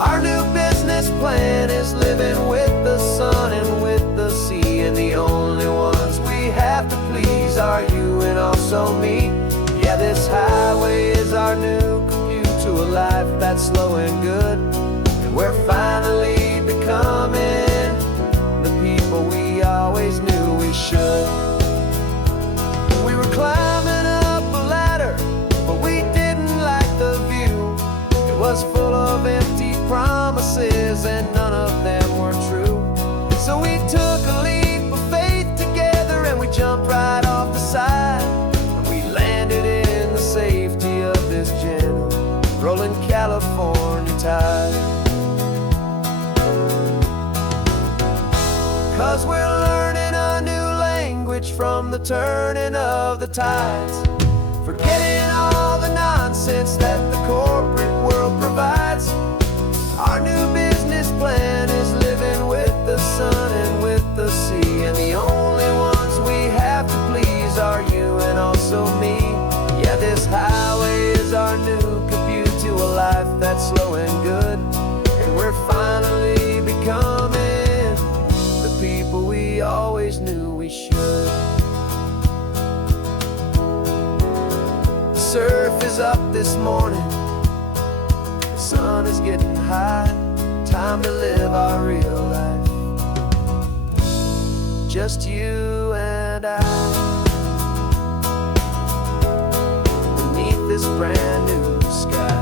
Our new business plan is living with the sun and with the sea, and the only ones we have to please are you and also me. Yeah, this highway is our new commute to a life that's slow and good, and we're finally becoming the people we always knew we should. We were climbing up a ladder, but we didn't like the view. It was full of empty promises and none of them were true. So we took a leap of faith together and we jumped right off the side, and we landed in the safety of this gentle rolling California tide. 'Cause we're learning a new language from the turning of the tides, forgetting all the nonsense that the corporate world provides. Our new business plan is living with the sun and with the sea, and the only ones we have to please are you and also me. Yeah, this highway is our new commute to a life that's slow and good, and we're finally becoming the people we always knew we should. The surf is up this morning, the sun is getting high, time to live our real life, just you and I, beneath this brand new sky.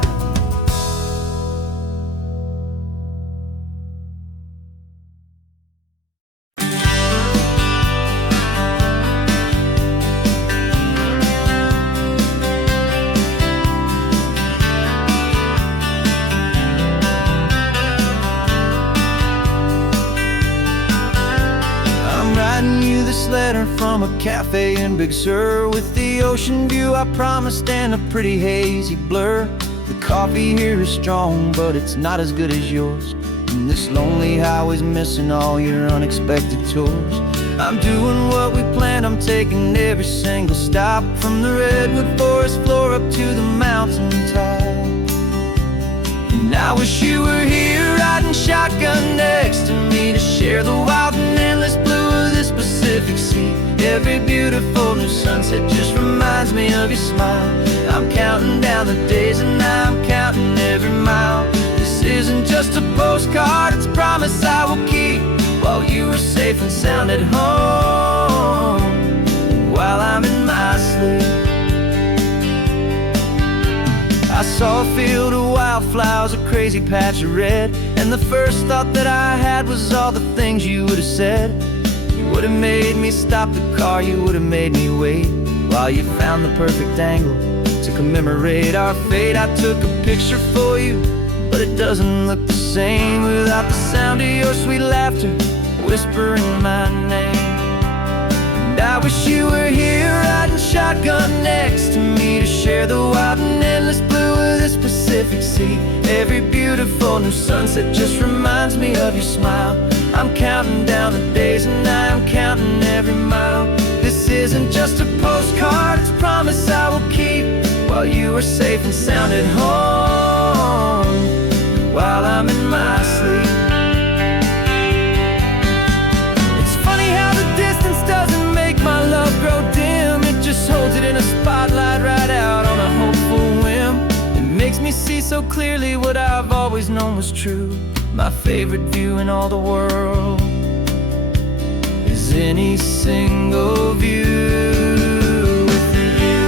This letter from a cafe in Big Sur, with the ocean view I promised and a pretty hazy blur. The coffee here is strong, but it's not as good as yours, and this lonely highway's missing all your unexpected tours. I'm doing what we planned, I'm taking every single stop, from the redwood forest floor up to the mountain top. And I wish you were here riding shotgun next to me to share the wild and endless blue of this Pacific Sea. Every beautiful new sunset just reminds me of your smile. I'm counting down the days and I'm counting every mile. This isn't just a postcard, it's a promise I will keep, while you are safe and sound at home, while I'm in my sleep. I saw a field of wildflowers, a crazy patch of red, and the first thought that I had was all the things you would have said. You would have made me stop the car, you would have made me wait, while you found the perfect angle to commemorate our fate. I took a picture for you, but it doesn't look the same without the sound of your sweet laughter whispering my name. And I wish you were here riding shotgun next to me to share the wild and endless blue of this Pacific Sea. Every beautiful new sunset just reminds me of your smile. I'm counting down the days and I'm counting every mile. This isn't just a postcard, it's a promise I will keep, while you are safe and sound at home, while I'm in my sleep. It's funny how the distance doesn't make my love grow dim, it just holds it in a spotlight right out on a hopeful whim. It makes me see so clearly what I've always known was true. My favorite view in all the world is any single view with you.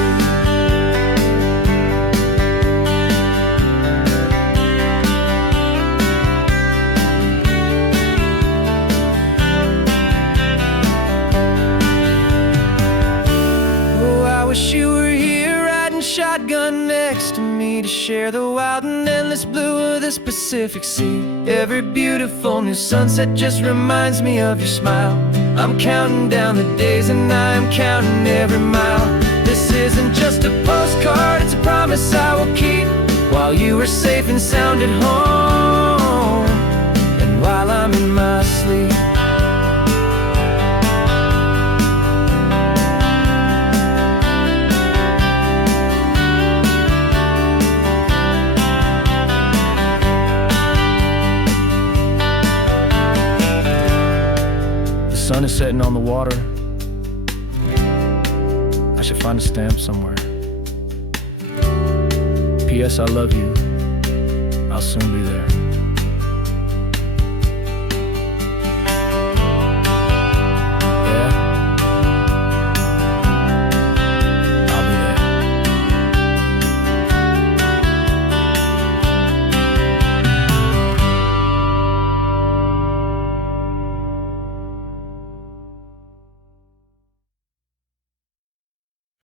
to me to share the wild and endless blue of this Pacific Sea. Every beautiful new sunset just reminds me of your smile. I'm counting down the days and I'm counting every mile. This isn't just a postcard, it's a promise I will keep, while you are safe and sound at home, and while I'm in my sleep. The sun is setting on the water. I should find a stamp somewhere. P.S. I love you. I'll soon be there.